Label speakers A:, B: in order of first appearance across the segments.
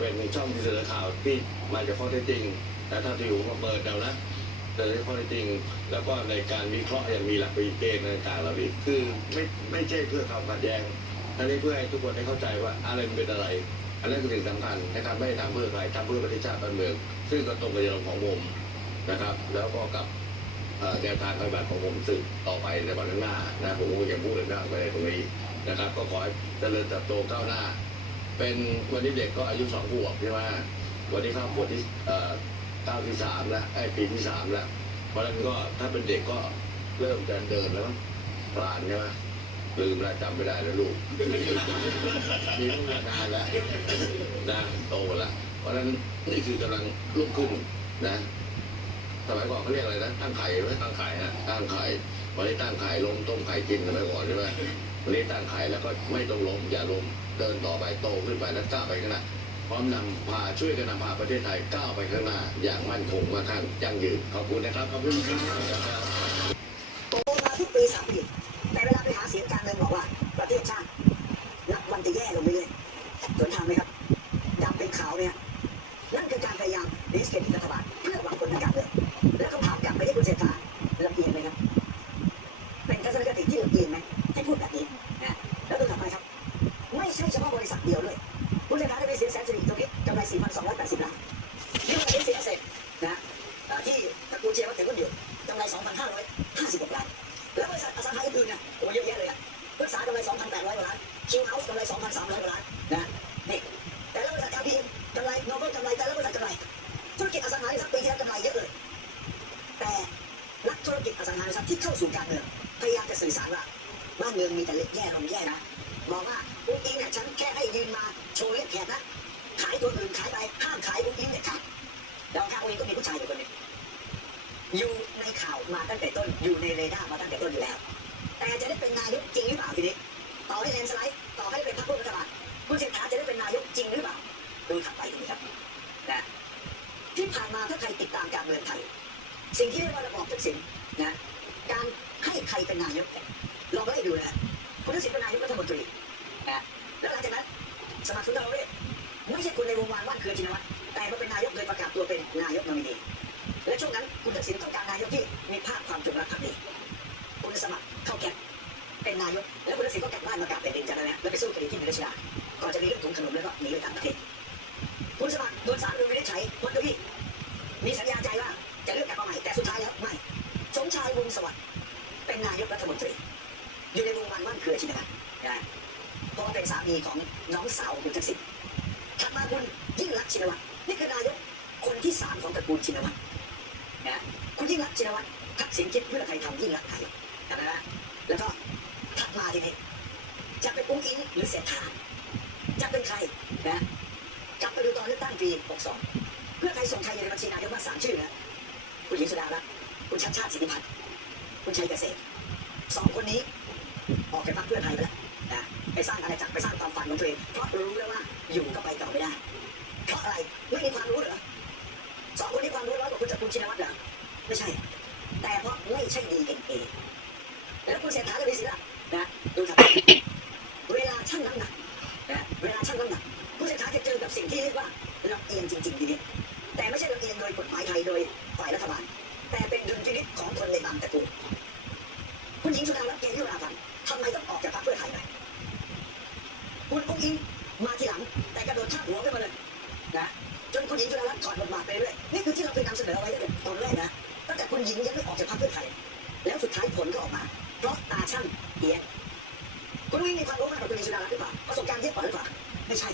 A: เป็นช่องที่เสนอข่าวที่มาจากข้อเท็จจริงแต่ถ้าที่อยู่มาเปิดเดานะเสนข้อเท็จจริง แล้วก็ในการวิเคราะห์อย่างมีหลักวิเกณฑ์ต่างๆเหล่านี้คือไม่ไม่ใช่เพื่อความขัดแย้งอันนี้เพื่อให้ทุกคนได้เข้าใจว่าอะไรมันเป็นอะไร อันนั้นคือสิ่งสำคัญนะครับไม่ทำเพื่อใครทำเพื่อประเทศชาติบ้านเมือง ซึ่งก็ตรงกับเรื่องของผมนะครับ แล้วก็กับแนวทางปฏิบัติของผมสืบต่อไปในวันข้างหน้านะผมคงจะพูดเรื่องไปตรงนี้นะครับ ก็ขอให้เจริญเติบโตก้าวหน้า เป็นวันนี้เด็กก็อายุสองขวบใช่ไหมวันนี้เข้าขวบที่เก้าที่สามแล้วไอ้ปีที่สามแล้วเพราะฉะนั้นก็ถ้าเป็นเด็กก็เริ่มจะเดินแล้วปลานใช่ไหมลืมแล้วจำไม่ได้แล้วลูกมีลูกนานแล้วนะโตแล้วเพราะฉะนั้นนี่คือกำลังลุกขึ้นนะสมัยก่อนเขาเรียกอะไรนะตั้งไข่ไหมตั้งไข่ฮะตั้งไข่วันนี้ตั้งไข่ล้มต้มไข่กินสมัยก่อนใช่ไหมวันนี้ตั้งไข่แล้วก็ไม่ต้องล้มอย่าล้ม เดินต่อไปโตขึ้นไปแล้วก้าวไปข้างหน้าพร้อมนำพาช่วยกันนำพาประเทศไทยก้าวไปข้างหน้า อย่างมั่นคงมั่นคงยั่งยืนขอบคุณนะครับขอบคุณครับ
B: โตมาทุกปีสามปีแต่เวลาไปหาเสียงการเมืองบอกว่า ประเทศชาตินับวันจะแย่ลงเรื่อยๆสวนทางไหมครับดำเป็นขาวเนี่ยนั่นคือการพยายามดิสเครดิตรัฐบาล เข้าสู่การเมืองพยายามจะสื่อสารว่าบ้านเมืองมีแต่เล็กแย่ลงแย่นะบอกว่าอุ้งอิงเนี่ยฉันแค่ให้ยืนมาโชว์เล็กแขกนะขายตัวอื่นขายไปห้ามขายอุ้งอิงเด็ดขาดแล้วข้างอุ้งอิงก็มีผู้ชายอยู่คนหนึ่งอยู่ในข่าวมาตั้งแต่ต้นอยู่ในเรดาร์มาตั้งแต่ต้นอยู่แล้ว แต่จะได้เป็นนายกจริงหรือเปล่าทีนี้ต่อให้แลนสไลด์ต่อให้เป็นพรรคร่วมรัฐบาลคุณเศรษฐาจะได้เป็นนายกจริงหรือเปล่าดูถัดไปทีนี้ครับนะที่ผ่านมาถ้าใครติดตามการเมืองไทย สิ่งที่เรียกว่าระบอบทักษิณนะ ใครเป็นนายกลองไล่ดูนะคุณทักษิณเป็นนายกรัฐมนตรีนะแล้วหลังจากนั้นสมัครสุนทรเวชไม่ใช่คุณในวงวานว่านเครือชินวัตรแต่มาเป็นนายกโดยประกาศตัวเป็นนายกนอมินีและช่วงนั้นคุณทักษิณต้องการนายกที่มีภาพความจงรักภักดีคุณสมัครเข้าแก๊ปเป็นนายกแล้วคุณทักษิณก็กลับบ้านมากราบเป็นดินกันแล้วแล้วไปสู้คดีที่เหนือราชดาก่อนจะมีเรื่องถุงขนมแล้วก็หนีไปต่างประเทศคุณสมัครโดนศาลดูวินิจฉัยพ้นเก้าอี้มีสัญญาใจว่าจะเลือกกลับมาใหม่แต่สุดท้ายแล้วไม่สมชายวงสวัสดิ์ เป็นนายกรัฐมนตรี อยู่ในวงวันว่านเครือชินวัตรนะเพราะว่าเป็นสามีของน้องสาวของคุณทักษิณถัดมาคุณยิ่งรักชินวัตรนี่คือนายกคนที่สามของตระกูลชินวัตรนะคุณยิ่งรักชินวัตรทักษิณคิดเพื่อไทยทำยิ่งรักไทยนะนะแล้วก็ถัดมาทีนี้จะเป็นอุ้งอิงหรือเศรษฐาจะเป็นใครนะกลับไปดูตอนเลือกตั้งปี 62 เพื่อไทยส่งใครอยู่ในบัญชีนายกมาสามชื่อนะคุณหญิงสุดารัตน์คุณชัดชาติสิทธิพัฒน์ คุณชัยเกษมสองคนนี้ออกจากพรรคเพื่อไทยไปแล้วนะไปสร้างอาณาจักรไปสร้างความฝันของตัวเองเพราะรู้แล้วว่าอยู่ก็ไปต่อไม่ได้เพราะอะไรไม่มีความรู้เหรอสองคนนี้ความรู้ร้อยกว่าคุณจากคุณชินวัตรเหรอไม่ใช่ แต่เพราะไม่ใช่ดีเอ็นเอแล้วคุณเศรษฐาก็มีสิทธิ์ละนะดูครับ คุณอุ้งอิงมาทีหลัง แต่กระโดดข้ามหัวขึ้นมาเลยนะจนคุณหญิงจุฬาลัตน์ถอดบทบาทไปเรื่อยนี่คือที่เราเคยนำเสนอเอาไว้ตั้งแต่ตอนแรกนะตั้งแต่คุณหญิงยังไม่ออกจากพรรคเพื่อไทยแล้วสุดท้ายผลก็ออกมา เพราะตาช่างเอียงคุณวิ่งมีความรู้มากกว่าคุณหญิงจุฬาลัตน์หรือเปล่าประสบการณ์เยอะกว่าหรือเปล่าไม่ใช่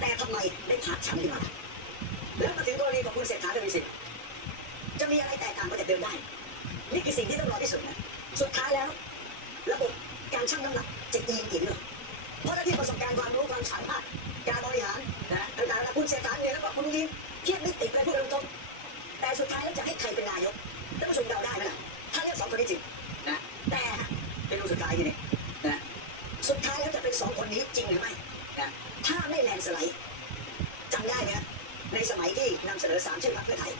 B: แต่ทำไมได้ผานชั้นขึ้นมาแล้วมาถึงกรณีของคุณเศรษฐาทวีสินจะมีอะไรแตกต่างไปจากเดิมได้ นี่คือสิ่งที่ต้องรอที่สุดนะสุดท้ายแล้ว ระบบการชั่งน้ำหนักจะเอียงอีกหรือเพราะหน้าที่ประสบการณ์ความี้เทียบไม่ติดเลยพูดตรงๆแต่สุดท้ายแล้วจะให้ใครเป็นนายกท่านผู้ชมเดาได้ไหมล่ะถ้าเลือกสองคนนี้จริงนะแต่เป็นรูปสุดท้ายทีนี้นะสุดท้ายแล้วจะเป็นสองคนนี้จริงหรือไม่นะถ้าไม่แลนสไลด์จำได้ไหมฮะในสมัยที่นำเสนอสามชื่อพรรคเพื่อไทย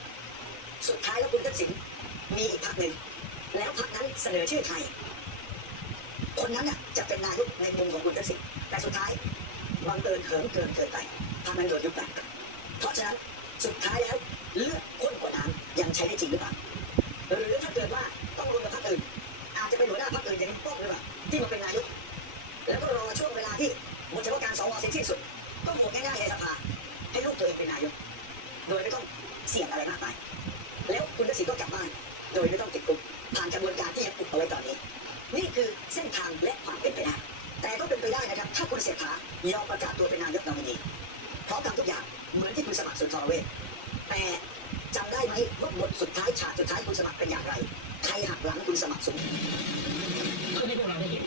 B: สุดท้ายแล้วคุณทักษิณมีอีกพรรคหนึ่งแล้วพรรคนั้นเสนอชื่อใครคนนั้นน่ะจะเป็นนายกในมุมของคุณทักษิณแต่สุดท้ายบังเอิญเหิมเกินเกินไปพรรคนั้นโดนยุบไป เพราะฉะนั้นสุดท้ายแล้วเลือกคนกว่าน้ำยังใช้ได้จริงหรือเปล่าหรือถ้าเกิดว่าต้องรวมกับพรรคอื่น อาจจะเป็นหัวหน้าพรรคอื่นอย่างป้อมหรือเปล่าที่มาเป็นนายกแล้วก็รอช่วงเวลาที่หมดเฉพาะการสวเสร็จสิ้นสุด ก็โหวตง่ายๆในสภาให้ลูกตัวเองเป็นนายกโดยไม่ต้องเสี่ยงอะไรมากมายแล้วคุณทักษิณก็กลับบ้านโดยไม่ต้องติดคุกผ่านกระบวนการที่ยังอุบเอาไว้ตอนนี้ นี่คือเส้นทางและความเป็นไปได้แต่ก็เป็นไปได้นะครับถ้าคุณเสียถายอมประกาศตัวเป็นนายกนอมินี ไรใครหักหลังคุณสมัครสุน
C: เพื่อให้พวกเราได้เห็น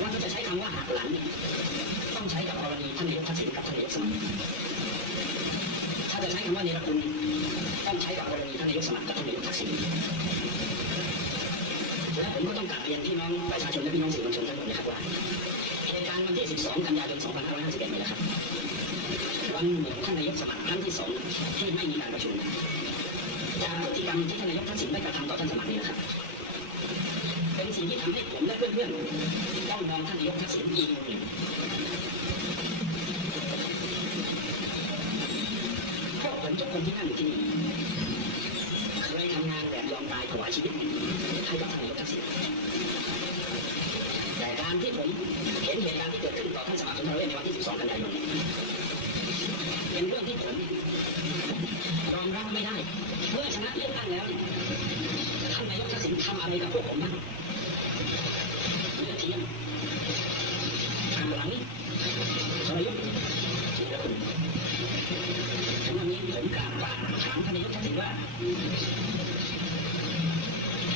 C: ว่าถ้าจะใช้คำว่าหักหลังเนี่ยต้องใช้กับกรณีท่านนายกทักษิณกับท่านนายกสมัครถ้าจะใช้คำว่าเนรคุณต้องใช้กับกรณีท่านนายกสมัครกับท่านนายกทักษิณและผมก็ต้องกราบเรียนพี่น้องประชาชนและพี่น้องสื่อมวลชนทั้งหมดนะครับว่าเหตุการณ์วันที่ 12 กันยายน 2551นี่แหละครับวันโหวตท่านนายกสมัครครั้งที่สองที่ไม่มีการประชุม รรมที่ท่านนายกทักษิณได้กระทำต่อท่านสมัครนี่นะครับเป็นสิ่งที่ทำให้ผมและเพื่อนๆต้องมองท่านนายกทักษิณอีกมุมหนึ่งพวกผมทุกคนที่นั่งอยู่ที่นี่เคยทำงานแบบยอมตายถวายชีวิตให้กับท่านนายกทักษิณแต่การที่ผมเห็นเหตุการณ์ที่เกิดขึ้นต่อท่านสมัครสุนทรเวชในวันที่ 12 กันยายนเป็นเรื่องที่ผมยอมรับไม่ได้ เมื่อชนะเลือกตั้งแล้วเนี่ยท่านนายกทักษิณทำอะไรกับพวกผมบ้างเลือดเทียมทางหลังทรยศทีละคนถึงวันนี้ผมกราบกราถามท่านนายกทักษิณว่า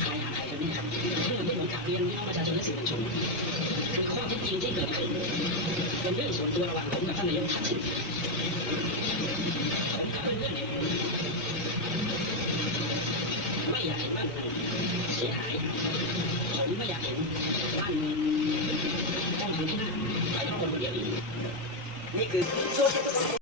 C: ใครหาใครกันแน่ครับเรื่องที่ผมกราบเรียนพี่น้องประชาชนและสื่อมวลชนคือข้อเท็จจริงที่เกิดขึ้นเป็นเรื่องส่วนตัวระหว่างผมกับท่านนายกทักษิณ น้าไปต้องคนคนเดียวอีก
B: นี่คือส่วนที่